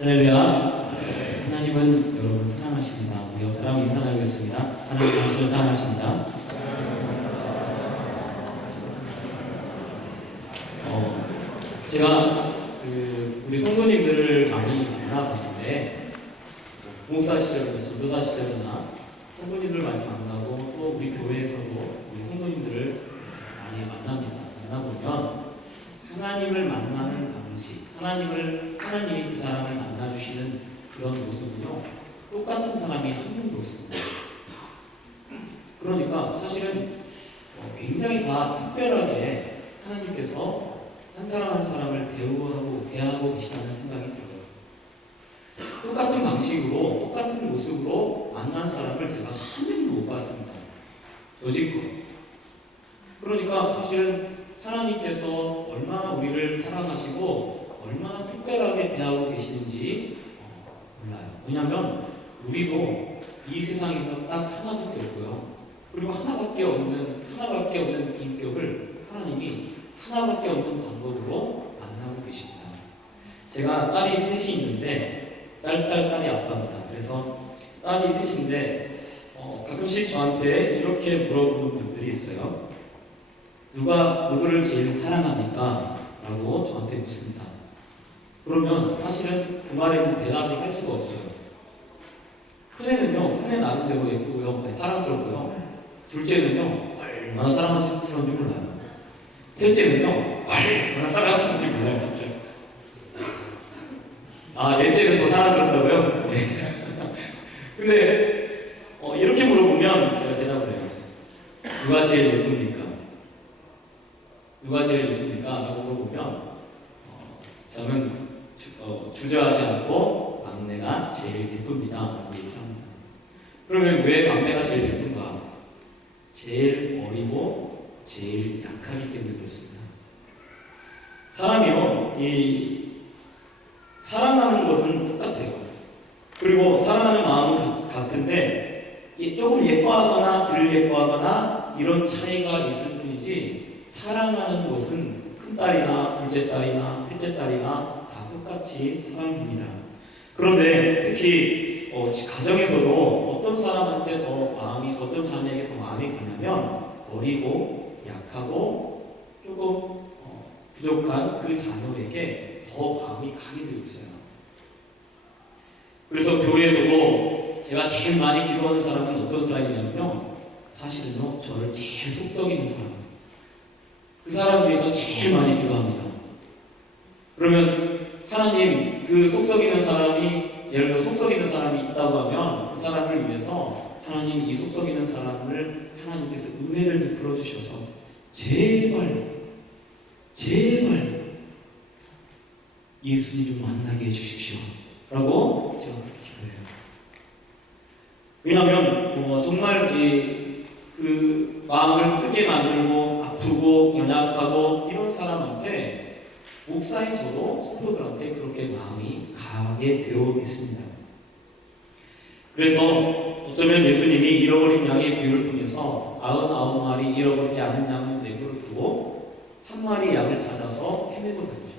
할렐루야. 하나님은 여러분을 사랑하십니다. 우리 옆 사람 인사 나누겠습니다. 하나님 당신을 사랑하십니다. 제가 우리 성도님들을 많이 만나봤는데 부목사 시절이나 전도사 시절이나 성도님들 많이 만나고 또 우리 교회에서도 우리 성도님들을 많이 만나보면 하나님을 만나는 방식, 하나님이 그 사람을 만나주시는 그런 모습은요, 똑같은 사람이 한 명도 없습니다. 그러니까 사실은 굉장히 다 특별하게 하나님께서 한 사람 한 사람을 대하고 계시다는 생각이 들어요. 똑같은 방식으로, 똑같은 모습으로 만난 사람을 제가 한 명도 못 봤습니다. 여지껏. 그러니까 사실은 하나님께서 얼마나 우리를 사랑하시고 얼마나 특별하게 대하고 계시는지 몰라요. 왜냐하면 우리도 이 세상에서 딱 하나밖에 없고요. 그리고 하나밖에 없는 인격을 하나님이 하나밖에 없는 방법으로 만나고 계십니다. 제가 딸이 셋이 있는데 딸이 아빠입니다. 그래서 딸이 셋인데 가끔씩 저한테 이렇게 물어보는 분들이 있어요. 누가 누구를 제일 사랑합니까? 라고 저한테 묻습니다. 그러면 사실은 그 말에는 대답을 할 수가 없어요. 큰애 나름대로 예쁘고요, 사랑스럽고요. 둘째는요, 얼마나 사랑스러운지 몰라요. 셋째는요, 얼마나 사랑스러운지 몰라요, 진짜. 넷째는 더 사랑스럽다고요? 근데 이렇게 물어보면 제가 대답을 해요. 누가 제일 예쁩니까? 누가 제일 예쁩니까? 라고 물어보면 저는 주저하지 않고 막내가 제일 예쁩니다. 라고 얘기합니다. 그러면 왜 막내가 제일 예쁜가? 제일 어리고 제일 약하기 때문에 그렇습니다. 사람이요, 사랑하는 것은 똑같아요. 그리고 사랑하는 마음은 같은데 조금 예뻐하거나 덜 예뻐하거나 이런 차이가 있을 뿐이지 사랑하는 것은 큰딸이나 둘째딸이나 셋째딸이나 다 똑같이 사랑합니다. 그런데 특히 가정에서도 어떤 사람한테 어떤 자녀에게 더 마음이 가냐면 어리고 약하고 조금 부족한 그 자녀에게 더 마음이 가게 되어 있어요. 그래서 교회에서도 제가 제일 많이 기도하는 사람은 어떤 사람이냐면요, 사실은요, 저를 제일 속썩이는 사람, 그 사람 위해서 제일 많이 기도합니다. 그러면 하나님, 그 속썩이는 사람이, 예를 들어 속썩이는 사람이 있다고 하면 그 사람을 위해서 하나님, 이 속썩이는 사람을 하나님께서 은혜를 베풀어 주셔서 제발 예수님 좀 만나게 해주십시오 라고 제가 그렇게 기도해요. 왜냐하면 정말 그 마음을 쓰게 만들고 아프고 연약하고 이런 사람한테 목사인 저도 성도들한테 그렇게 마음이 가게 되어 있습니다. 그래서 어쩌면 예수님이 잃어버린 양의 비유를 통해서 99마리 잃어버리지 않은 양을 내버려 두고 한 마리 양을 찾아서 헤매고 다니죠.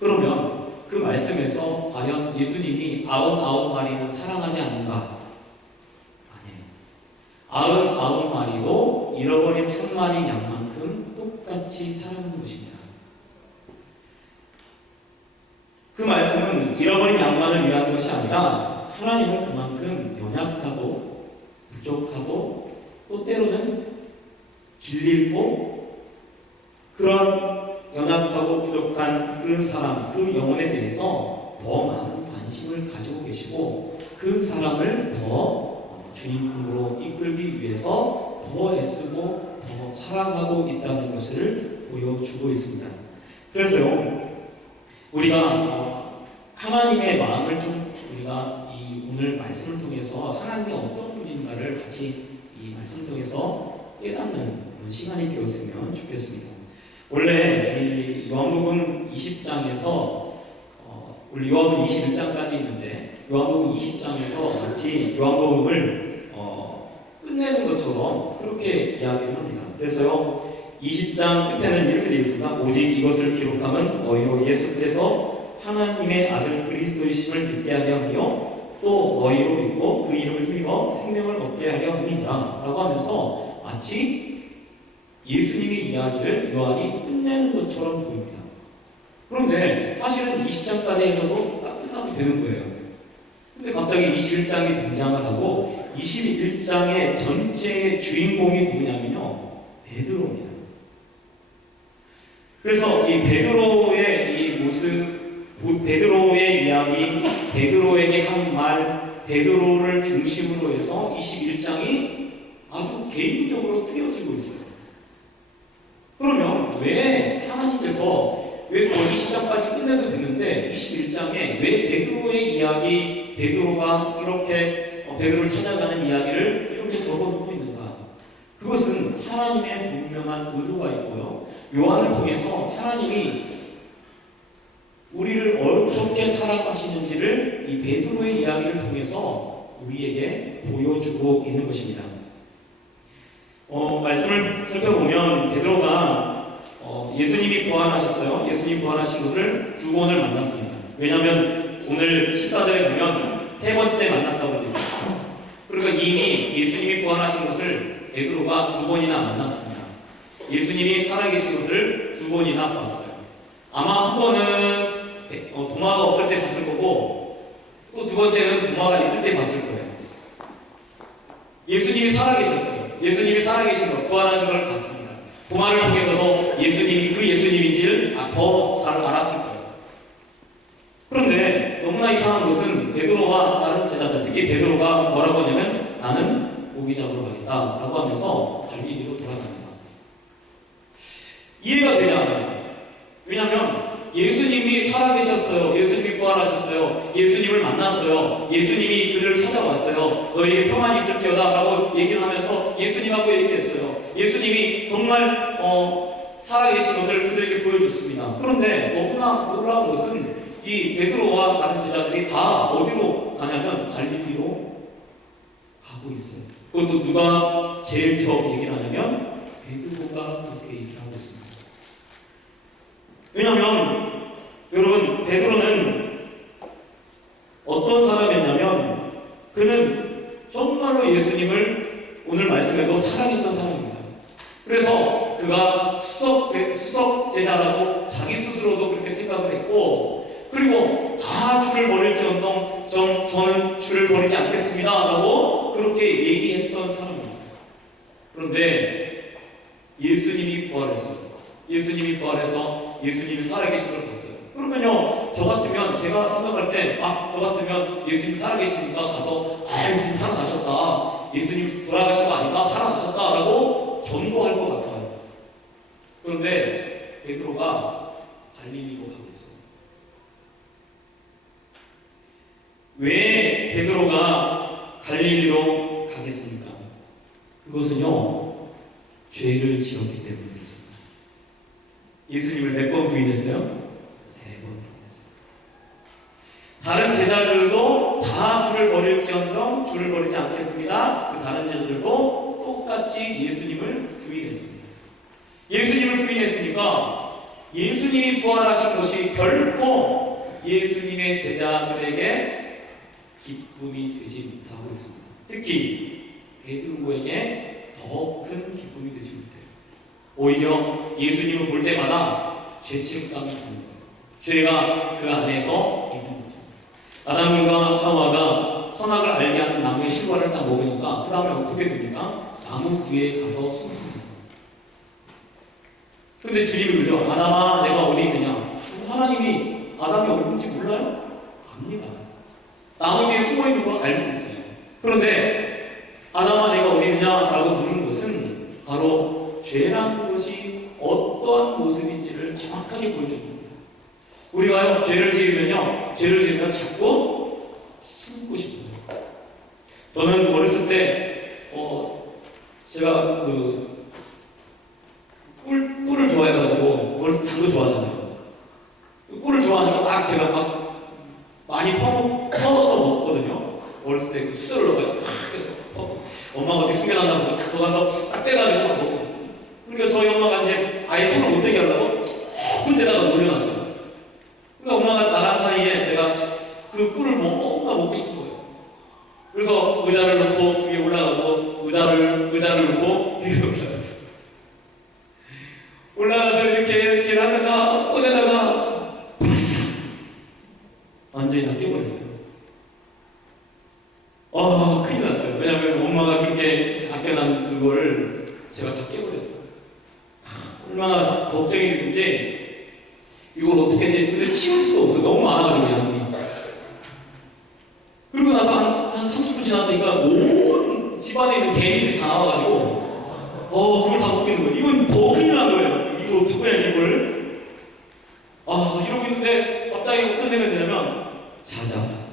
그러면 그 말씀에서 과연 예수님이 99마리는 사랑하지 않는가? 아니에요. 99마리도 잃어버린 한 마리 양만큼 똑같이 사랑하는 것입니다. 그 말씀은 잃어버린 양만을 위한 것이 아니라 하나님은 그만큼 연약하고 부족하고 또 때로는 길리고 그런 연약하고 부족한 그 사람, 그 영혼에 대해서 더 많은 관심을 가지고 계시고 그 사람을 더 주님 품으로 이끌기 위해서 더 애쓰고 더 사랑하고 있다는 것을 보여주고 있습니다. 그래서요, 우리가 하나님의 마음을 우리가 오늘 말씀을 통해서 하나님이 어떤 분인가를 같이 이 말씀을 통해서 깨닫는 그런 시간이 되었으면 좋겠습니다. 원래 이 요한복음 20장에서 우리 요한복음 21장까지 있는데 요한복음 20장에서 마치 요한복음을 끝내는 것처럼 그렇게 이야기를 합니다. 그래서요, 20장 끝에는 이렇게 되어 있습니다. 오직 이것을 기록함은 너희로 예수께서 하나님의 아들 그리스도이심을 믿게 하려 하며 또 너희로 믿고 그 이름을 힘입어 생명을 얻게 하려 함이니라 라고 하면서 마치 예수님의 이야기를 요한이 끝내는 것처럼 보입니다. 그런데 사실은 20장까지 해서도 딱 끝나도 되는 거예요. 근데 갑자기 21장이 등장을 하고 21장의 전체의 주인공이 누구냐면요, 베드로입니다. 그래서 이 베드로의 이 모습, 베드로의 이야기, 베드로에게 한 말, 베드로를 중심으로 해서 21장이 아주 개인적으로 쓰여지고 있어요. 그러면 왜 하나님께서 왜 20장까지 끝내도 되는데 21장에 왜 베드로의 이야기, 베드로가 이렇게 베드로를 찾아가는 이야기를 이렇게 적어놓고 있는가? 그것은 하나님의 분명한 의도가 있고요, 요한을 통해서 하나님이 우리를 어떻게 사랑하시는지를 이 베드로의 이야기를 통해서 우리에게 보여주고 있는 것입니다. 말씀을 살펴보면 베드로가 예수님이 부활하셨어요. 예수님이 부활하신 것을 두 번을 만났습니다. 왜냐하면 오늘 14절에 보면 세 번째 만났다고 되어 있습니다. 그러니까 이미 예수님이 부활하신 것을 베드로가 두 번이나 만났습니다. 예수님이 살아계신 것을 두 번이나 봤어요. 아마 한 번은 도마가 없을 때 봤을 거고, 또 두 번째는 도마가 있을 때 봤을 거예요. 예수님이 살아계셨어요. 예수님이 살아계신 것, 부활하신 걸 봤습니다. 도마를 통해서도 예수님이 그 예수님인지를 더 잘 알았을 거예요. 그런데 너무나 이상한 것은 베드로와 다른 제자들, 특히 베드로가 뭐라고 하냐면 나는 고기 잡으러 가겠다 라고 하면서 갈릴리로 돌아갑니다. 이해가 되지 않아요. 왜냐하면 예수님이 살아계셨어요. 예수님이 부활하셨어요. 예수님을 만났어요. 예수님이 그를 찾아왔어요. 너희에게 평안이 있을지어다 라고 얘기를 하면서 예수님하고 얘기했어요. 예수님이 정말 살아계신 것을 그들에게 보여줬습니다. 그런데 너무나 놀라운 것은 이 베드로와 다른 제자들이 다 어디로 가냐면 갈릴리로 가고 있어요. 그것도 누가 제일 처음 얘기를 하냐면 베드로가 그렇게 얘기를 하고 있습니다. 왜냐하면 여러분, 베드로는 어떤 사람이었냐면 그는 정말로 예수님을 오늘 말씀에도 사랑했던 사람입니다. 그래서 그가 수석 제자라고 자기 스스로도 그렇게 생각을 했고, 그리고 다 주를 버릴지언정 저는 주를 버리지 않겠습니다 라고 그렇게 얘기했던 사람입니다. 그런데 예수님이 부활했어요. 예수님이 부활해서 예수님이 살아계신 걸 봤어요. 그러면요, 저 같으면 제가 생각할 때 저 같으면 예수님 살아계시니까 가서 예수님 살아나셨다, 예수님 돌아가신 거 아닌가, 살아나셨다 라고 전도할 것 같아요. 그런데 베드로가 갈릴리로 가고 있어요. 왜 베드로가 갈릴리로 가겠습니까? 그것은요, 죄를 지었기 때문이었습니다. 예수님을 몇 번 부인했어요? 3번 부인했어요. 다른 제자들도 다 주를 버릴지언정 주를 버리지 않겠습니다. 그 다른 제자들도 똑같이 예수님을 부인했습니다. 예수님을 부인했으니까 예수님이 부활하신 것이 결코 예수님의 제자들에게 기쁨이 되지 못하고 있습니다. 특히 베드로에게 더 큰 기쁨이 되지 못해요. 오히려 예수님을 볼 때마다 죄책감이 드는 거예요. 죄가 그 안에서 있는 거죠. 아담과 하와가 선악을 알게 하는 나무의 실과를 딱 먹으니까 그 다음에 어떻게 됩니까? 나무 뒤에 가서 숨습니다. 그런데 주님이 그러죠. 아담아, 내가 어디 있느냐? 하나님이 아담이 어디 있는지 몰라요? 압니다. 나무 뒤에 숨어 있는 걸 알고 있어요. 그런데 아담아, 내가 어디 있느냐? 라고 물은 것은 바로 죄라는 것이 어떠한 모습인지를 정확하게 보여줍니다. 우리가요, 죄를 지으면 자꾸 숨고 싶어요. 저는 어렸을 때 제가 꿀을 좋아해가지고 단거 좋아하잖아요. 꿀을 좋아하니까 제가 많이 퍼서 먹거든요. 어렸을 때 그 수저를 넣어가지고 해서 엄마가 어디 숨겨놨나 보고 딱 가서 딱 떼가지고 막 먹고. 그러니까 저희 엄마가 이제 아예 손을 못 대게 하려고 높은 데다가 올려놨어요. 그러니까 엄마가 나가는 완전히 다 깨버렸어요. 큰일 났어요. 왜냐면 엄마가 그렇게 아껴난 그거를 제가 다 깨버렸어요. 얼마나 걱정이 됐는지 이걸 어떻게 해야 돼? 근데 치울 수가 없어요. 너무 많아가지고 양이. 그리고 나서 한 30분 지났으니까 온 집안에 있는 개미들이 다 나와가지고 그걸 다 먹고 있는 거예요. 이건 더 큰일 난 거예요. 이거 어떻게 해야지 이걸. 이러고 있는데 갑자기 어떤 생각이 드냐면 자자.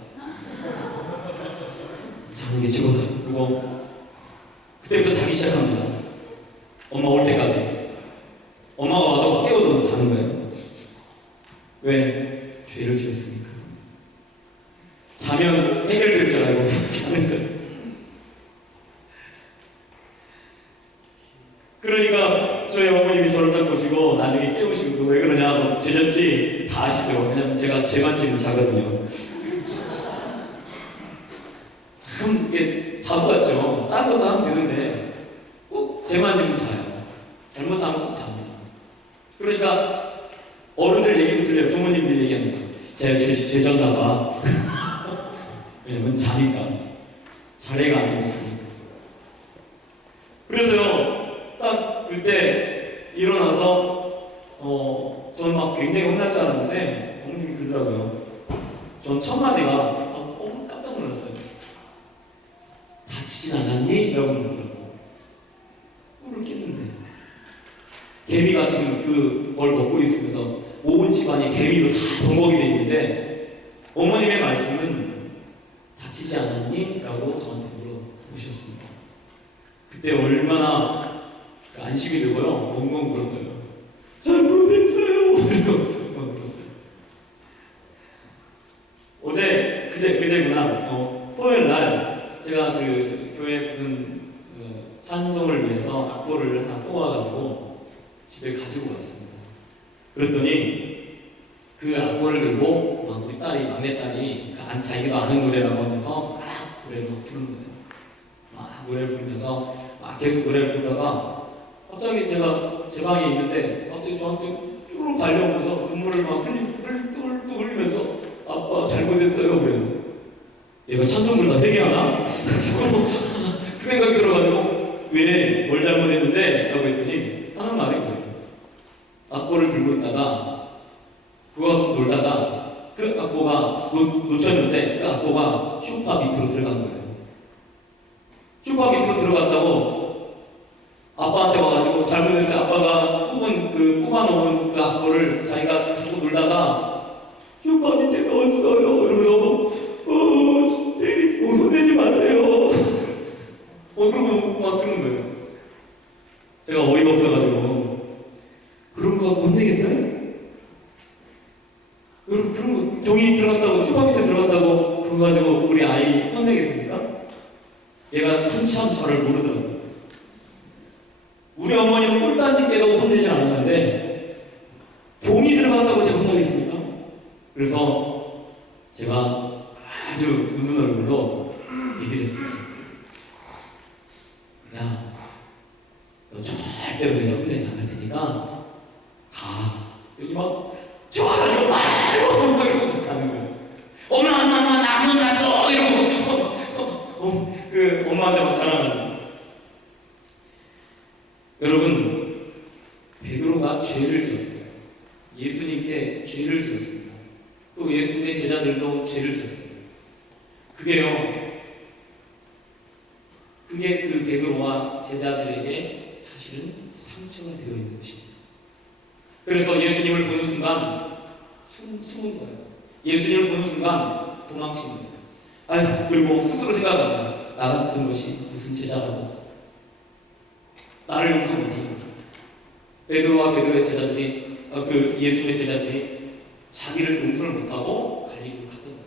자는 게 최고다. 그리고 그때부터 자기 시작합니다. 엄마 올 때까지. 엄마가 와도 막 깨워도 자는 거예요. 왜? 죄를 지었으니까. 자면 해결될 줄 알고 자는 거예요. 그러니까 저희 어머님이 저를 딱 보시고 나중에 깨우시고 왜 그러냐, 너 죄졌지? 다 아시죠? 왜냐면 제가 죄만 지면 자거든요. 참 이게 바보 같죠? 다른 것도 하면 되는데 꼭 죄만 지면 자요. 잘못하면 꼭 잡니다. 그러니까 어른들 얘기도 들려요. 부모님들 얘기하는 거. 제가 죄졌나 봐. 왜냐면 자니까. 자례가 아니고 자니까. 그래서요, 딱 그때 일어나서 저는 막 굉장히 혼날 줄 알았는데 어머님이 그러더라고요. 전 첫 마디가 깜짝 놀랐어요. 다치진 않았니? 라고 그러더라고요. 꿀을 깼는데 개미가 지금 그걸 먹고 있으면서 온 집안이 개미로 다 덩벅이 되어 있는데 어머님의 말씀은 다치지 않았니? 라고 저한테 물어보셨습니다. 그때 얼마나 안심이 되고요. 엉엉 울었어요. 잘못했어요. 그리고 울었어요. 어제 그제구나. 토요일 날 제가 그 교회 무슨 찬송을 위해서 악보를 하나 뽑아가지고 집에 가지고 왔습니다. 그랬더니 그 악보를 들고 우리 딸이, 막내딸이 자기도 아는 노래라고 하면서 막 노래를 부르는 거예요. 막 노래를 부르면서 막 계속 노래를 부르다가 갑자기 제가 제 방에 있는데 갑자기 저한테 쭈르륵 달려오면서 눈물을 막 또 흘리면서 아빠 잘못했어요 그래요. 얘가 찬송을 다 회개하나? 그 생각이 들어가지고 왜? 뭘 잘못했는데? 라고 했더니 하는 말이 뭐예요. 악보를 들고 있다가 그거 갖고 놀다가 그 악보가 놓쳤는데 그 악보가 쇼파 밑으로 들어간 거예요. 쇼파 밑으로 들어갔다고 아빠한테 와가지고 잘못했어요. 아빠가 뽑아놓은 그 악보를 자기가 갖고 놀다가 쇼파 밑에 넣었어요. 이러면서 혼내지 마세요. 그러고 막 그런 거예요. 제가 어이가 없어가지고 그런 거 갖고 혼내겠어요? 그런 거 종이 들어갔다고 쇼파 밑에 들어갔다고 그거 가지고 우리 아이 혼내겠습니까? 얘가 한참 저를 모르더라고요. 우리 어머니는 꿀단지 깨도 혼내지 않았는데 종이 들어갔다고 제가 혼나겠습니까? 그래서 제가 아주 웃는 얼굴로 얘기를 했어요. 야, 너 절대로 내가 혼내지 않을 테니까 가. 여기 막 좋아가지고 막 이러고 가는 거예요. 엄마 나 안 혼났어 이러고 그 엄마한테 막 자랑하는 거예요. 여러분, 베드로가 죄를 지었어요. 예수님께 죄를 지었습니다. 또 예수님의 제자들도 죄를 지었어요. 그게 그 베드로와 제자들에게 사실은 상처가 되어 있는 것입니다. 그래서 예수님을 보는 순간 숨은 거예요. 예수님을 보는 순간 도망치는 거예요. 그리고 스스로 생각합니다. 나 같은 것이 무슨 제자라고. 나를 용서 못하는 거죠. 베드로와 베드로의 제자들이, 그 예수님의 제자들이 자기를 용서를 못하고 갈릴리로 갔던 거예요.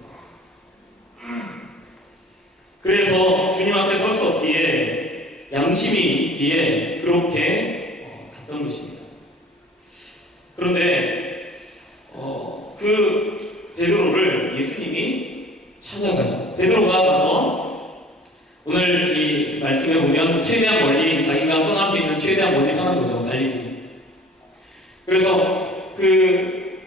그래서 주님 앞에 설 수 없기에, 양심이 있기에 그렇게 갔던 것입니다. 그런데 그 베드로를 예수님이 찾아가죠. 베드로가 가서 오늘 이 말씀에 보면 최대한 멀리, 자기가 떠날 수 있는 최대한 멀리 떠난 거죠. 갈릴리. 그래서 그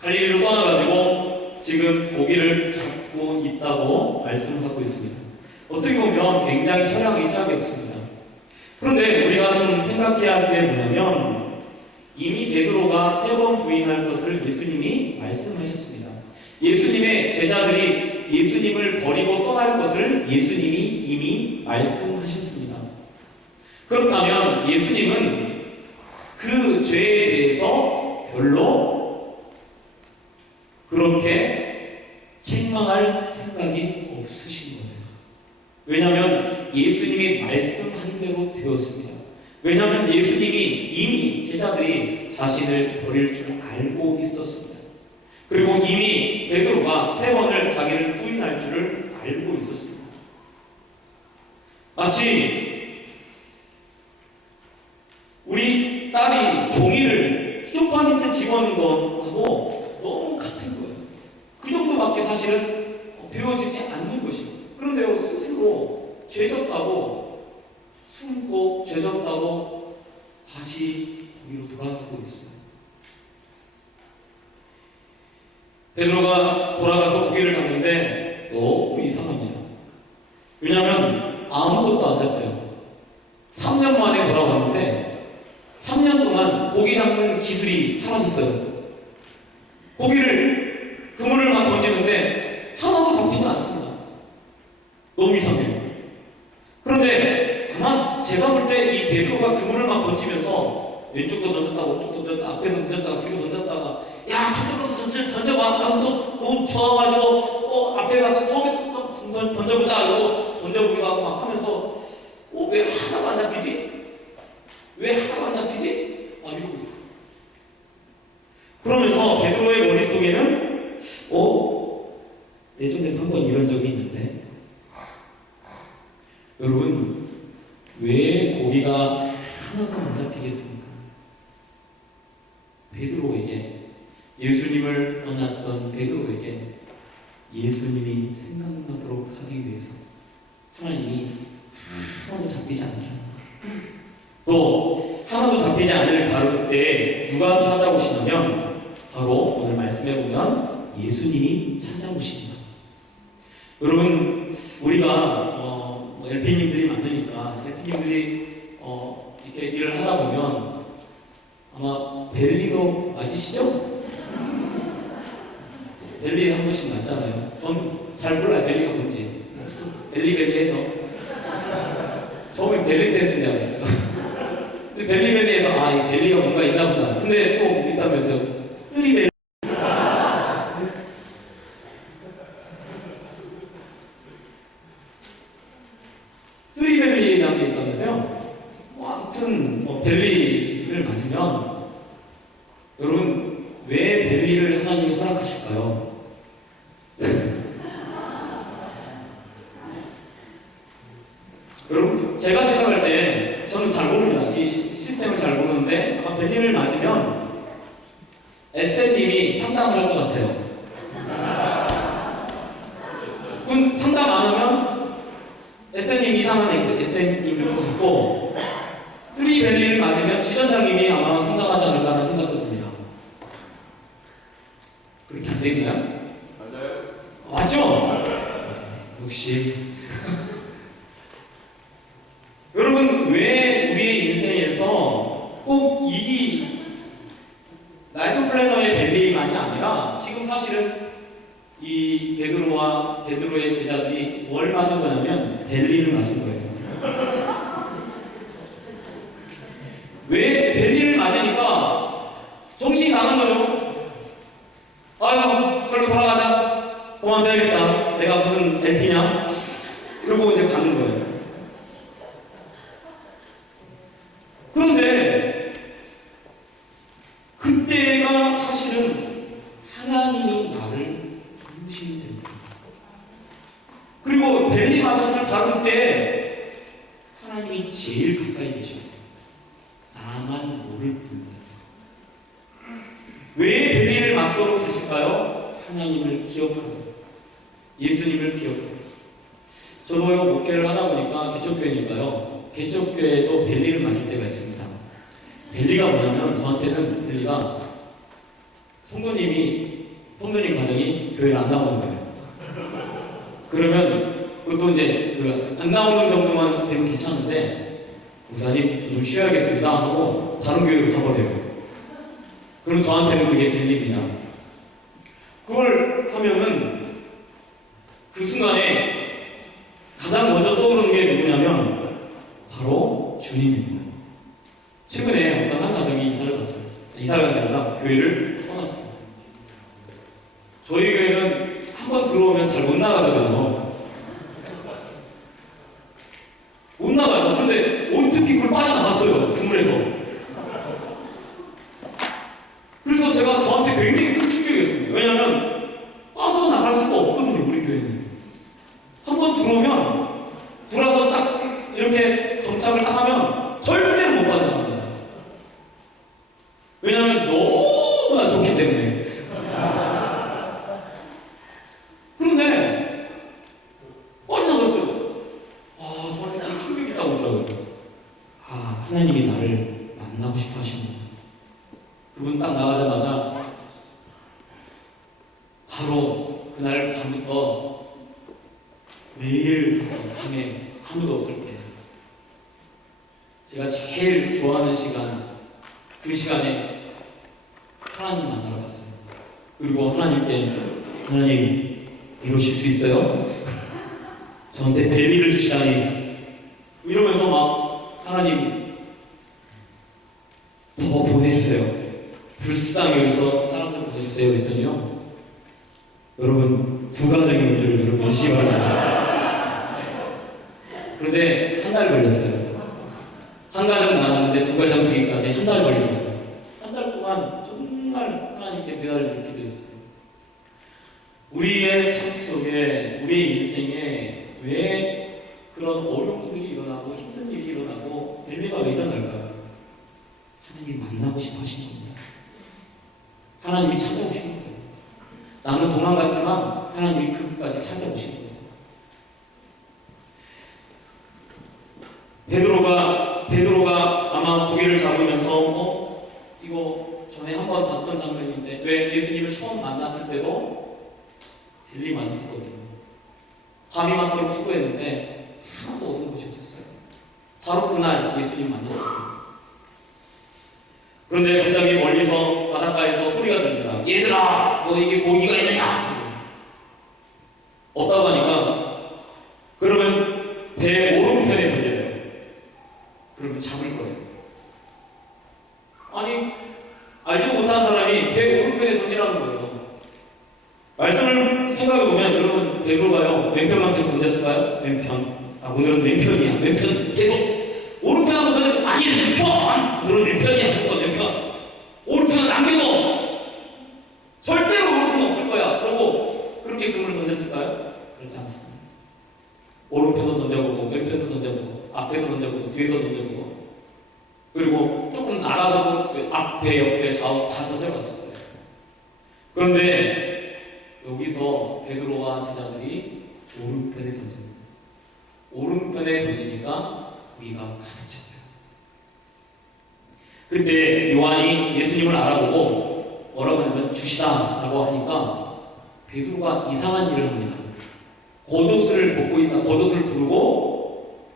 갈릴리로 떠나가지고 지금 고기를 잡고 있다고 말씀하고 있습니다. 어떻게 보면 굉장히 철학이 짝이 없습니다. 그런데 우리가 좀 생각해야 할 게 뭐냐면 이미 베드로가 3번 부인할 것을 예수님이 말씀하셨습니다. 예수님의 제자들이 예수님을 버리고 떠날 것을 예수님이 이미 말씀하셨습니다. 그렇다면 예수님은 그 죄에 대해서 별로 그렇게 책망할 생각이 없으신 거예요. 왜냐하면 예수님이 말씀한 대로 되었습니다. 왜냐하면 예수님이 이미 제자들이 자신을 버릴 줄 알고 있었습니다. 그리고 이미 베드로가 3번을 자기를 부인할 줄을 알고 있었습니다. 마치 우리 딸이 종이를 소파 밑에 집어넣는 거하고 너무 같은 거예요. 그 정도밖에 사실은 되어지지 않는 것입니다. 그런데요, 스스로 죄졌다고 숨고 죄졌다고 다시 거기로 돌아가고 있어요. 베드로가 돌아가서 고기를 잡는데 너무 이상합니다. 왜냐하면 아무것도 안 잡혀요. 3년 만에 돌아왔는데 3년 동안 고기 잡는 기술이 사라졌어요. 고기를 그물을 막 던지는데 하나도 잡히지 않습니다. 너무 이상해요. 그런데 아마 제가 볼 때 이 베드로가 그물을 막 던지면서 왼쪽도 던졌다가 오쪽도 던졌다가 앞에도 던졌다가 뒤로 던졌다가 야 저쪽도 던져봐. 너무 좋아가지고 앞에 가서 저기 던져보자 이러고 던져보기도 하고 막 하면서 왜 하나도 안 잡히지? 왜 하나도 안 잡히지? 이러고 있어요. 그러면서 베드로의 머릿속에는 예전에도 한번 이런 적이 있는데 여러분 왜 고기가 하나도 안 잡히겠습니까? 베드로에게 예수님을 떠났던 베드로에게 예수님이 생각나도록 하기 위해서 하나님이 하나도 잡히지 않게 또 하나도 잡히지 않을 바로 그때 누가 찾아오시냐면 바로 오늘 말씀해 보면 예수님이 찾아오십니다. 여러분 우리가 LP님들이 많으니까 LP님들이 이렇게 일을 하다 보면 아마 벨리도 맞으시죠? 벨리 한 번씩 맞잖아요. 전 잘 몰라요 벨리가 뭔지. 벨리 해서 처음에 벨리 댄스인 줄 알았어요. 근데 벨리에서 이 벨리가 뭔가 있나 보다. 근데 또 있다면서요. 쓰리벨리. 쓰리벨리라는 게 있다면서요. 아무튼 벨리를 맞으면 여러분 왜 벨리를 하나님이 허락하실까요? 여러분 제가 생각할 때 저는 잘 모릅니다. 이 시스템을 잘 모르는데 아마 벨리를 맞으면 SN님이 상담을 할 것 같아요. 그럼 상담 안 하면 SN님 이상한 SN님일 것 같고 쓰리벨리를 맞으면 지전장님이 아마 상담하지 않을까 하는 생각도 듭니다. 그렇게 안 되나요? 맞아요. 맞죠? 역시 여러분 왜 우리의 인생에서 꼭 이 라이프 플래너의 벨리만이 아니라 지금 사실은 이 베드로의 제자들이 뭘 맞은 거냐면 벨리를 맞은 거예요. 왜 벨리를 맞으니까 정신이 나간 거죠. 그럼 돌아가자. 그만둬야겠다. 내가 무슨 LP냐? 이러고 이제 가는 거예요. 그런데 그때가 사실은 하나님이 나를 부르시는 때입니다. 그리고 벨리 맞았을 바로 그때 하나님이 제일 가까이 계십니다. 나만 너를 부른다. 왜 벨리를 맞도록 하실까요? 하나님을 기억하고 예수님을 기억하고. 저도 목회를 하다 보니까 개척교회니까요. 개척교회도 벨리를 맞을 때가 있습니다. 벨리가 뭐냐면 저한테는 벨리가 성도님 가정이 교회를 안 나오는 거예요. 그러면 그것도 이제 안 나오는 정도만 되면 괜찮은데 목사님 저 좀 쉬어야겠습니다 하고 다른 교회로 가버려요. 그럼 저한테는 그게 벨입니다. 그걸 하면은 그 순간에 가장 먼저 떠오르는 게 누구냐면 바로 주님입니다. 최근에 어떤 한 가정이 이사를 갔어요. 이사를 간 게 아니라 교회를 떠났어요. 저희 교회는 한 번 들어오면 잘 못 나가거든요. 못 나가요. 근데 어떻게 그걸 빠져나갔어요. 그물에서. 그래서 제가 저한테 굉장히 큰 충격이었습니다. 왜냐하면 빠져나갈 수가 없거든요. 우리 교회는. 한 번 들어오면 들어와서 딱 이렇게 정착을 딱 하면 절대로 못 빠져나갑니다. 왜냐하면 너무나 좋기 때문에. 그런데 빠져나갔어요. 저한테 그런 충격이 있다고 하더라고요. 하나님이 나를 만나고 싶어 하시는구나. 그분 딱 나가자마자 바로 그날 밤부터 매일 가서 방에 아무도 없을 때 제가 제일 좋아하는 시간, 그 시간에 하나님 만나러 갔어요. 그리고 하나님께 하나님 이루실 수 있어요? 저한테 벨리를 주시다니 이러면서 막 하나님 더 보내주세요. 불쌍히 여기서 사람들 보내주세요 그랬더니요, 여러분 두 가정이 문제를 여러분 믿으시기 바랍니다. 그런데 한 달 걸렸어요. 한 가정 나왔는데 두 가정 되기까지 한 달 걸리더라고요. 한 달 동안 정말 하나님께 배달을 기도했어요. 우리의 삶 속에, 우리의 인생에 왜 그런 어려움들이 일어나고 힘든 일이 일어나고 벨리가 왜 일어날까요? 하나님 만나고 싶어 하시는 겁니다. 하나님이 찾아오시는 거예요. 나는 도망갔지만 하나님이 그까지 찾아오시는 거예요. 베드로가 아마 고개를 잡으면서 이거 전에 한번 봤던 장면인데 왜 예수님을 처음 만났을 때도 벨리 맞았었거든요. 밤이 맞도록 수고했는데 하나도 얻은 것이 없었어요. 바로 그날 예수님 만났어요. 그런데 갑자기 멀리서 바닷가에서 소리가 들립니다. 얘들아, 너 이게 고기가 있느냐? 없다고 하니까 그러면 배 오른편에 던져요. 그러면 잡을 거예요. 아니, 알지도 못하는 사람이 배 오른편에 던지라는 거예요. 말씀을 생각해보면 여러분 베드로가요 왼편만 계속 던졌을까요? 왼편. 오늘은 왼편이야. 왼편 계속. 오른편 한번 던지면 아니 왼편! 오늘은 왼편이야. 무조건 왼편. 오른편은 남기고 절대로 오른편은 없을 거야. 그러고 그렇게 그물을 던졌을까요? 그렇지 않습니다. 오른편도 던져보고 왼편도 던져보고 앞에도 던져보고 뒤에도 던져보고 그리고 조금 나가서도 앞에 옆에 좌우 다 던져봤을 거예요. 그런데 여기서 베드로와 제자들이 오른편에 던집니다. 오른편에 던지니까 고기가 가득 찼어요. 그때 요한이 예수님을 알아보고 뭐라고 하냐면 주시다 라고 하니까 베드로가 이상한 일을 합니다. 겉옷을 벗고 있다 겉옷을 두르고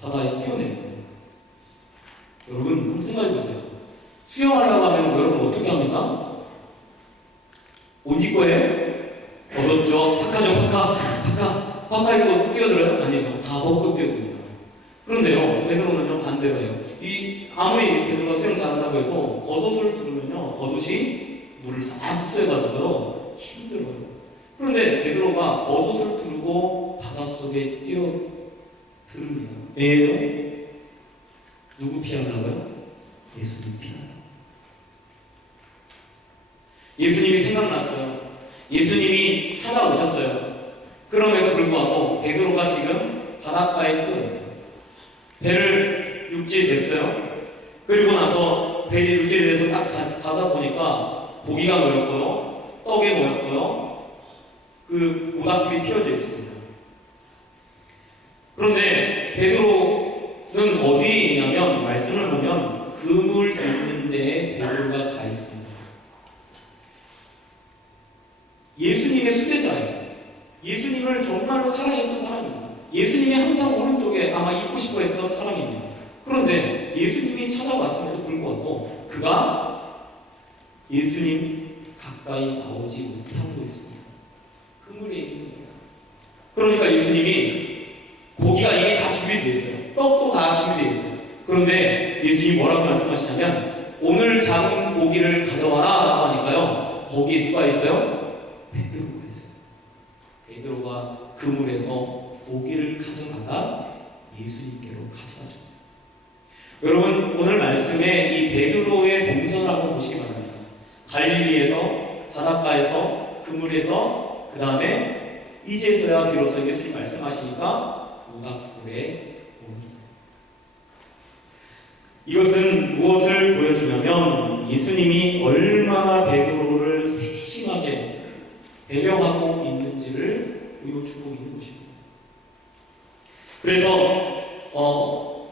바다에 뛰어냅니다. 여러분 한번 생각해보세요. 수영하려고 하면 여러분 어떻게 합니까? 옷 입고 해요? 겉옷죠? 파카죠? 파카 입고 뛰어들어요? 아니죠. 다 벗고 뛰어듭니다. 그런데요 베드로는요 반대로 해요. 아무리 베드로가 수영 잘한다고 해도 겉옷을 두르면요 겉옷이 물을 싹 흡수해가지고요 힘들어요. 그런데 베드로가 겉옷을 두르고 바닷속에 뛰어듭니다. 왜요? 누구 피하려고요? 예수님 피하려고. 예수님이 생각났어요. 예수님이 찾아오셨어요. 그럼에도 불구하고 베드로가 지금 바닷가에 뛰어요. 배를 육지에 댔어요. 그리고 나서 배 육지에 대해서 딱 가서 보니까 고기가 놓였고요, 떡에 놓였고요, 그 모닥불이 피어져 있습니다. 그런데 베드로는 어디에 있냐면 말씀을 보면 그물 있는 데에 베드로가 가 있습니다. 예수님의 수제자예요. 예수님을 정말로 사랑했던 사람입니다. 예수님이 항상 오른쪽에 아마 있고 싶어 했던 사람입니다. 그런데 예수님이 찾아왔음에도 불구하고 그가 예수님 가까이 나오지 못하고 있습니다. 그물에 있는 거예요. 그러니까 예수님이 고기가 이게 다 준비되어 있어요. 떡도 다 준비되어 있어요. 그런데 예수님이 뭐라고 말씀하시냐면 오늘 잡은 고기를 가져와라 라고 하니까요. 거기에 누가 있어요? 베드로가 있어요. 베드로가 그물에서 고기를 가져다가 예수님께로 가져가죠. 여러분 오늘 말씀에 이 베드로의 동선을 한번 보시기 바랍니다. 갈릴리에서 바닷가에서 그물에서 그 다음에 이제서야 비로소 예수님 말씀하시니까 모닥불에 옵니다. 이것은 무엇을 보여주냐면 예수님이 얼마나 베드로를 세심하게 배려하고 있는지를 보여주고 있는 것입니다. 그래서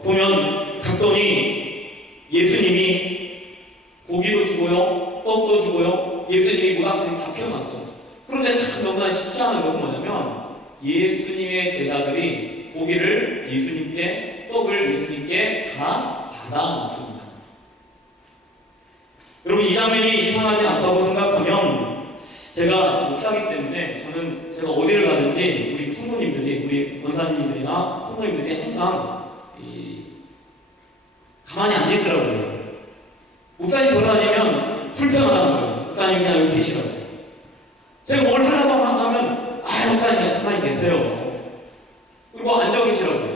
보면 갔더니 예수님이 고기도 주고요, 떡도 주고요, 예수님이 모닥불을 다 피워놨어요. 그런데 참 너무나 신기한 것은 뭐냐면 예수님의 제자들이 고기를 예수님께, 떡을 예수님께 다 받아 먹습니다. 여러분 이 장면이 이상하지 않다고 생각하면 제가 목사이기 때문에 저는 제가 어디를 가든지 우리 성도님들이, 우리 권사님들이나 성도님들이 항상 가만히 앉아 있으라고요. 목사님 돌아다니면 불편하다는 거예요. 목사님 그냥 여기 계시라고. 제가 뭘 하려고 하면 목사님 그냥 가만히 계세요. 그리고 앉아 계시라고요.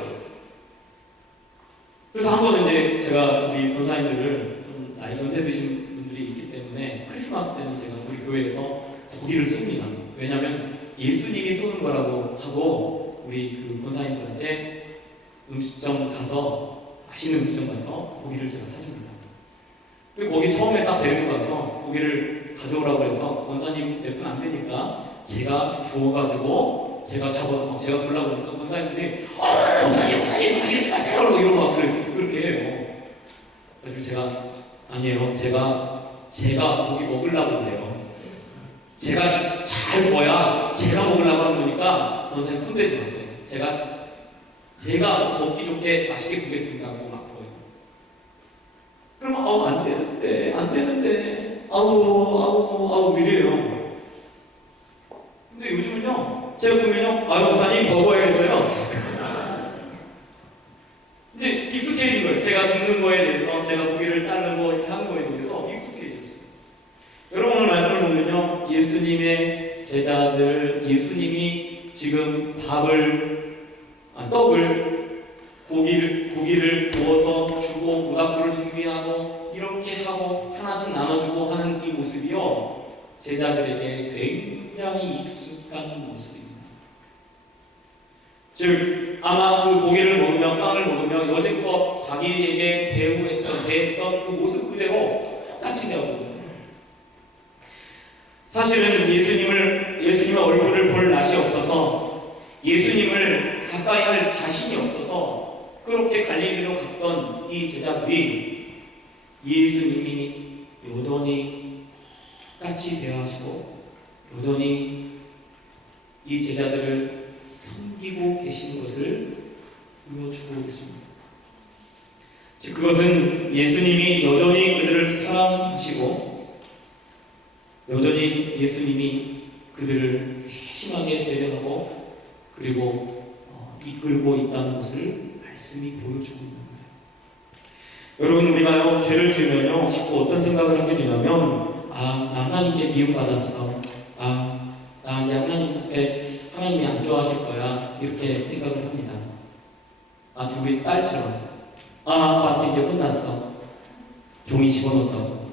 그래서 한 번은 이제 제가 우리 권사님들을 좀 나이 연세 드신 분들이 있기 때문에 크리스마스 때는 제가 우리 교회에서 고기를 쏩니다. 왜냐하면 예수님이 쏘는 거라고 하고 우리 그 권사님들한테 음식점 가서 맛있는 음식점 가서 고기를 제가 사줍니다. 근데 거기 처음에 딱 데리고 가서 고기를 가져오라고 해서 권사님 몇 분 안 되니까 제가 구워가지고 제가 잡아서 막 제가 굴라고 하니까 권사님들이 목사님 이러지 마세요 이러고 막 그렇게 해요. 그래서 제가 아니에요. 제가 고기 먹으려고 그래요. 제가 잘 구워야 제가 먹으려고 하는 거니까 권사님 손대지 마세요. 제가 먹기 좋게 맛있게 구겠습니다 하고 막 구워요. 그러면 안 되는데 이래요. 근데 요즘은요 제가 보면요 목사님 더 구워야겠어요. 이제 익숙해진 거예요. 제가 굽는 거에 대해서, 제가 고기를 자르는 거 이렇게 하는 거에 대해서 익숙해졌어요. 여러분 오늘 말씀을 보면요 예수님의 제자들, 예수님이 지금 떡을 고기를 구워서 주고 모닥불을 준비하고 이렇게 하고 하나씩 나눠주고 하는 이 모습이요 제자들에게 굉장히 익숙한 모습입니다. 즉 아마 그 고기를 먹으며 빵을 먹으며 여지껏 자기에게 대했던 그 모습 그대로 똑같이 되었거든요. 사실은 예수님의 얼굴을 볼 낯이 없어서, 예수님을 가까이 할 자신이 없어서 그렇게 갈릴리로 갔던 이 제자들이 예수님이 여전히 똑같이 대하시고 여전히 이 제자들을 섬기고 계시는 것을 보여주고 있습니다. 즉 그것은 예수님이 여전히 그들을 사랑하시고 여전히 예수님이 그들을 세심하게 배려하고 그리고 이끌고 있다는 것을 말씀이 보여주고 있는 거예요. 여러분 우리가요 죄를 지으면요 자꾸 어떤 생각을 하게 되냐면 나 하나님께 미움받았어. 나 이제 하나님이 안 좋아하실 거야. 이렇게 생각을 합니다. 지금 우리 딸처럼 아빠한테 이제 혼났어. 종이 집어넣었다고.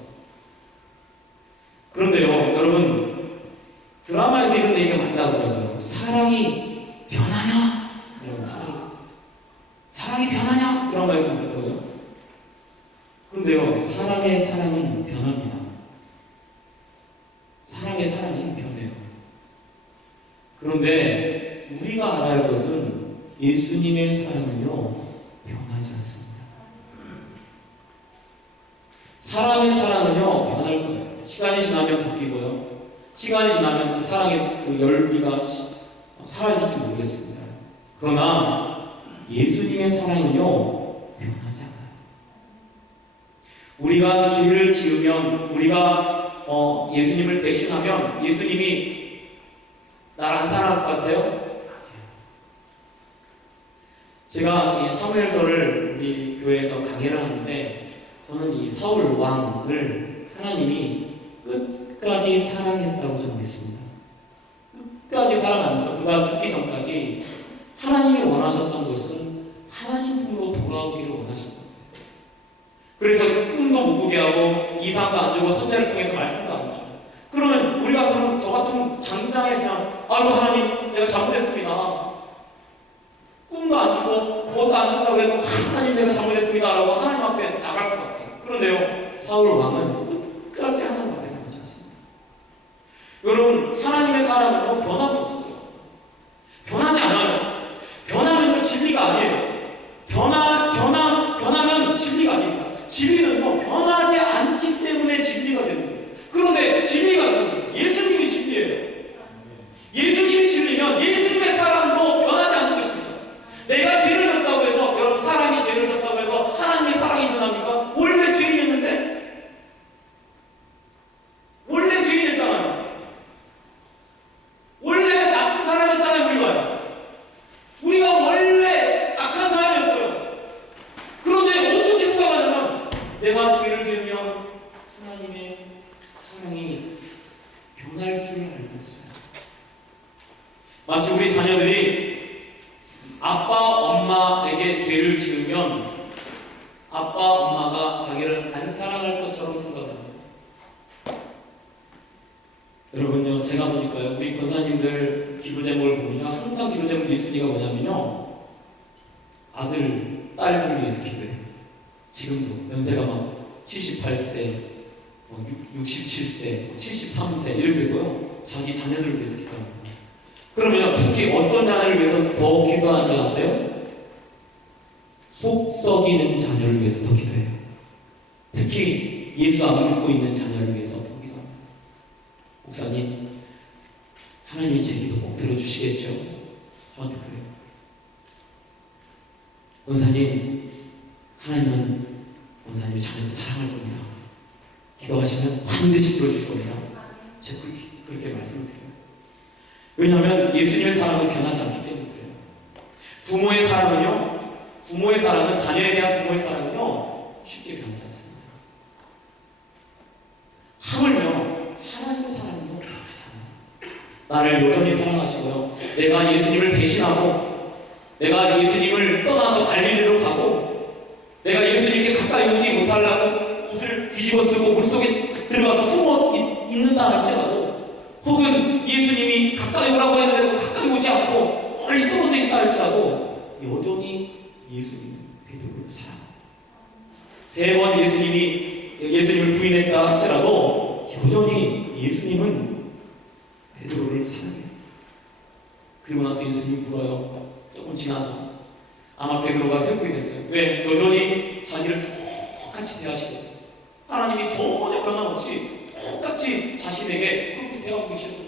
그런데요 여러분 드라마에서 이런 얘기가 많이 나오더라고요. 사랑이 변하냐? 사랑이 변하냐? 드라마에서 나오더라고요. 그런데요 사랑의 사랑은 변합니다. 사랑의 사랑이 변해요. 그런데 우리가 알아야 할 것은 예수님의 사랑은요 변하지 않습니다. 사랑의 사랑은요 변할 거예요. 시간이 지나면 바뀌고요. 시간이 지나면 그 사랑의 그 열기가 사라질지 모르겠습니다. 그러나 예수님의 사랑은요, 변하지 않아요. 우리가 죄를 지으면, 우리가 예수님을 배신하면 예수님이 나를 안 사랑할 것 같아요? 제가 이 사무엘서를 우리 교회에서 강의를 하는데, 저는 이 사울 왕을 하나님이 끝까지 사랑했다고 저는 믿습니다. 끝까지 사랑하면서 그가 죽기 전까지 하나님이 원하셨던 것은 하나님 품으로 돌아오기를 원하셨다. 그래서 꿈도 못 꾸게 하고 이상도 안 주고 선제를 통해서 말씀도 안 주고. 그러면 우리 같으면, 저 같으면 당장에 그냥 아이고 하나님 내가 잘못했습니다. 꿈도 안 주고 뭐도 안 준다고 해도 하나님 내가 잘못했습니다 라고 하나님 앞에 나갈 것 같아요. 그런데요, 사울 왕은 끝까지 하나님 앞에 나가지 않습니다. 여러분, 하나님의 사랑은 변함이 없어요. 변하지 않아요. 변하면 진리가 아니에요. 변하면 진리가 아닙니다. 진리는요, 변하지 않기 때문에 진리가 되는 거예요. 그런데 진리가 예수님이 진리예요. 예수님이 진리면 예수님의 사랑도 변하지 않는 것입니다. 내가 죄를 졌다고 해서, 여러분, 사람이 죄를 졌다고 해서 하나님의 사랑이 변합니까? 원래 죄인이었는데? 원래 죄인이었잖아요. 원래 나쁜 사람이었잖아요. 우리가 원래 악한 사람이었어요. 그런데 어떻게 생각하냐면, 내가 죄를 지으면 하나님의 사랑이 변할 줄 알고 있어요. 마치 우리 자녀들이 아빠, 엄마에게 죄를 지으면 아빠, 엄마가 자기를 안 사랑할 것처럼 생각합니다. 여러분요, 제가 보니까요, 우리 권사님들 기도 제목을 보면요, 항상 기도 제목 리스트가 뭐냐면요, 아들, 딸들을 위해서 기도해요. 지금도 연세가 막 78세, 67세, 73세 이렇게 되고요, 자기 자녀들을 위해서 기도합니다. 그러면 특히 어떤 자녀를 위해서 더 기도하는지 아세요? 속 썩이는 자녀를 위해서 더 기도해요. 특히 예수 안 믿고 있는 자녀를 위해서 더 기도합니다. 목사님, 하나님이 제 기도 꼭 들어주시겠죠? 저한테 그래요. 원사님, 하나님은 원사님의 자녀를 사랑할 겁니다. 기도하시면 반드시 들어주실 겁니다. 제가 그렇게 말씀드려요. 왜냐하면 예수님의 사랑은 변하지 않기 때문에 그래요. 부모의 사랑은, 자녀에 대한 부모의 사랑은요, 쉽게 변하지 않습니다. 하물며 하나님의 사랑은요, 변하지 않아요. 나를 여전히 사랑하시고요, 내가 예수님을 배신하고, 내가 예수님을 떠나서 갈릴리로 가고, 내가 예수님께 가까이 오지 못하려고 옷을 뒤집어 쓰고 물속에 들어가서 숨어 있는다 할지라도, 혹은 예수님이 가까이 오라고 했는데 가까이 오지 않고 멀리 떨어져 있다 할지라도 여전히 예수님은 베드로를 사랑합니다. 3번 예수님을 부인했다 할지라도 여전히 예수님은 베드로를 사랑해요. 그리고 나서 예수님이 물어요. 조금 지나서 아마 베드로가 회복이 됐어요. 왜? 여전히 자기를 똑같이 대하시고 하나님이 전혀 변함없이 똑같이 자신에게 그렇게 대하고 계시는 거예요.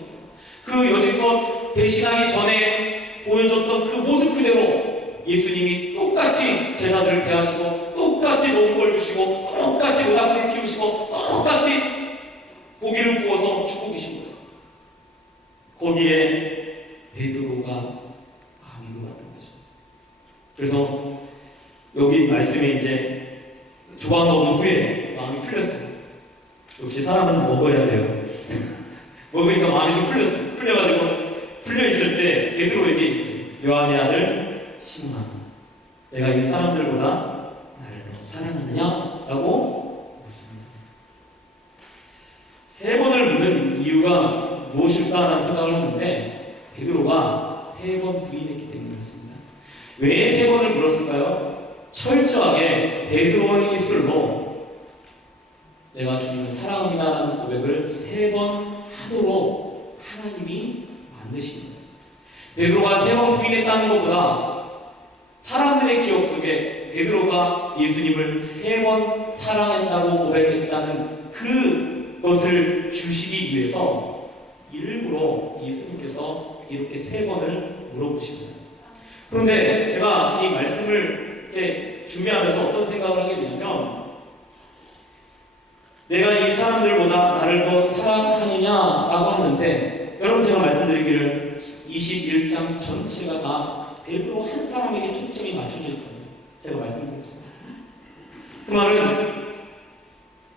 그 여지껏 배신하기 전에 보여줬던 그 모습 그대로 예수님이 똑같이 제자들을 대하시고, 똑같이 먹은 걸 주시고, 똑같이 모닥불을 피우시고, 똑같이 고기를 구워서 주고 계신 거예요. 거기에 베드로가 마음이 녹았던 거죠. 그래서 여기 말씀에 이제 조각 먹은 후에 마음이 풀렸어요. 역시 사람은 먹어야 돼요. 먹으니까 마음이 좀 풀려가지고 풀려있을 때 베드로에게 요한의 아들 시몬아, 내가 이 사람들보다 나를 더 사랑하느냐? 라고 묻습니다. 3번을 묻는 이유가 무엇일까 하는 생각을 하는데, 베드로가 3번 부인했기 때문이었습니다. 왜 3번을 물었을까요? 철저하게 베드로의 입술로 내가 주님을 사랑합니다라는 고백을 3번 하도록 하나님이 만드신 거예요. 베드로가 3번 부인했다는 것보다 사람들의 기억 속에 베드로가 예수님을 3번 사랑한다고 고백했다는 그것을 주시기 위해서 일부러 예수님께서 이렇게 3번을 물어보십니다. 그런데 제가 이 말씀을 이렇게 준비하면서 어떤 생각을 하게 되냐면, 내가 이 사람들보다 나를 더 사랑하느냐라고 하는데, 여러분 제가 말씀드리기를 21장 전체가 다 베드로 한 사람에게 초점이 맞춰져 있거든요. 제가 말씀드렸습니다. 그 말은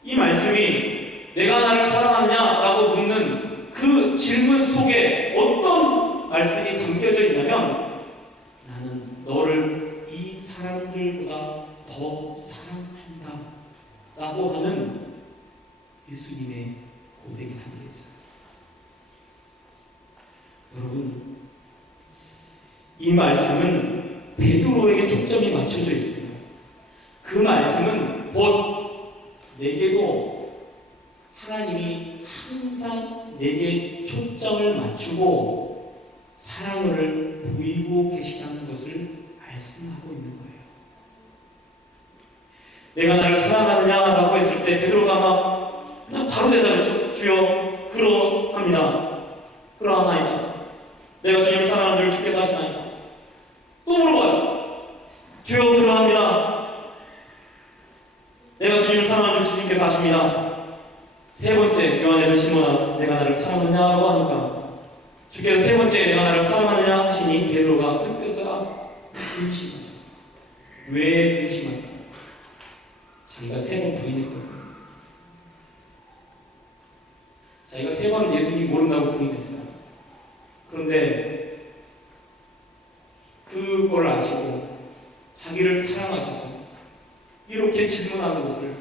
이 말씀이 내가 나를 사랑하느냐라고 묻는 그 질문 속에 어떤 말씀이 담겨져 있냐면, 나는 너를 이 사람들보다 더 사랑한다 라고 하는 예수님의 고백이 담겨 있어요. 여러분, 이 말씀은 베드로에게 초점이 맞춰져 있습니다. 그 말씀은 곧 내게도 하나님이 항상 내게 초점을 맞추고 사랑을 보이고 계시다는 것을 말씀하고 있는 거예요. 내가 나를 사랑하느냐라고 했을 때 베드로가 막 그냥 바로 대답했죠. 주여 그러합니다. 그러하나이다. 내가 주님을 사랑하는 줄 주께서 아시나이다. 또 물어봐요. 주여 그러합니다. 내가 주님을 사랑하는 줄 주님께서 아십니다. 3번째, 요한의 시몬아 내가 나를 사랑하느냐라고 하니까 주께서 3번째 내가 나를 사랑하느냐 하시니 베드로가 그때서야 근심하죠. 왜 근심할까? 자기가 3번 부인했거든요. 자기가 3번 예수님 모른다고 부인했어요. 그런데 그걸 아시고 자기를 사랑하셔서 이렇게 질문하는 것을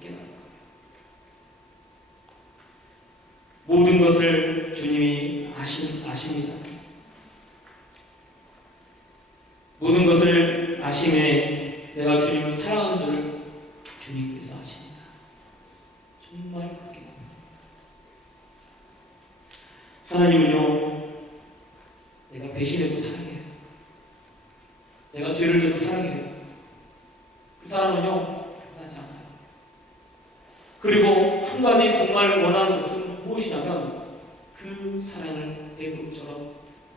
깨달은 거예요. 모든 것을 주님이 아십니다. 모든 것을 아심에 내가 주님을 사랑하는 줄 주님께서 아십니다. 정말 그렇게 봅니다. 하나님은요, 내가 배신해도 사랑해요. 내가 죄를 져도 사랑해요. 그 사랑은요, 변하지 않아요. 그리고 한 가지 정말 원하는 것은 무엇이냐면 그 사랑을 베드로처럼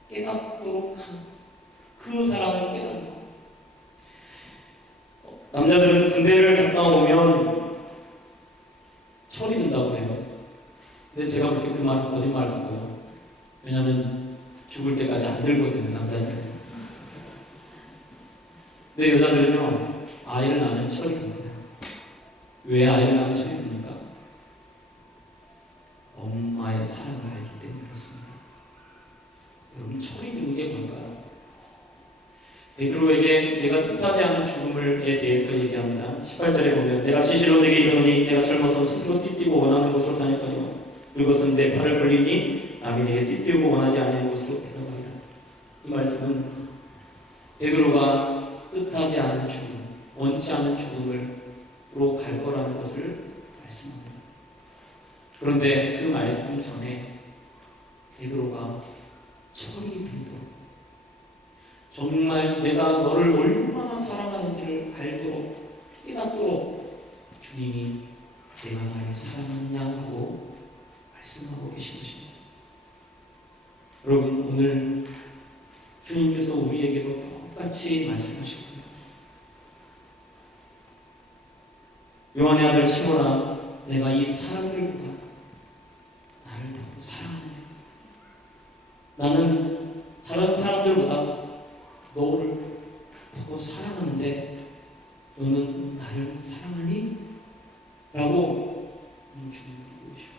깨닫도록 하는, 그 사랑을 깨닫는 것. 남자들은 군대를 갔다 오면 철이 든다고 해요. 근데 제가 볼 때 그 말은 거짓말 같고요. 왜냐하면 죽을 때까지 안 들거든요, 남자들은. 근데 여자들은요, 아이를 낳으면 철이 듭니다. 왜 아이를 낳으면 철이 듭니까? 엄마의 사랑을 알기 때문에 그렇습니다. 여러분, 철이 드는 게 뭘까요? 베드로에게 내가 뜻하지 않은 죽음에 대해서 얘기합니다. 18절에 보면 내가 진실로 내게 이르노니 내가 젊어서 스스로 띠띠고 원하는 곳으로 다녔거니와 그것은 내 팔을 벌리니 남이 내게 띠띠고 원하지 않는 곳으로 데려가리라. 이 말씀은 베드로가 뜻하지 않은 죽음, 원치 않은 죽음으로 갈 거라는 것을 말씀합니다. 그런데 그 말씀 전에 베드로가 철이 들도록, 정말 내가 너를 얼마나 사랑하는지를 알도록, 깨닫도록 주님이 내가 나를 사랑하느냐 하고 말씀하고 계신 것입니다. 여러분, 오늘 주님께서 우리에게도 똑같이 말씀하십니다. 요한의 아들 시몬아, 내가 이 사람들보다 나를 더 사랑하느냐? 나는 다른 사람들보다 너를 더 사랑하는데 너는 나를 사랑하니? 라고 주님이 묻고 싶어요.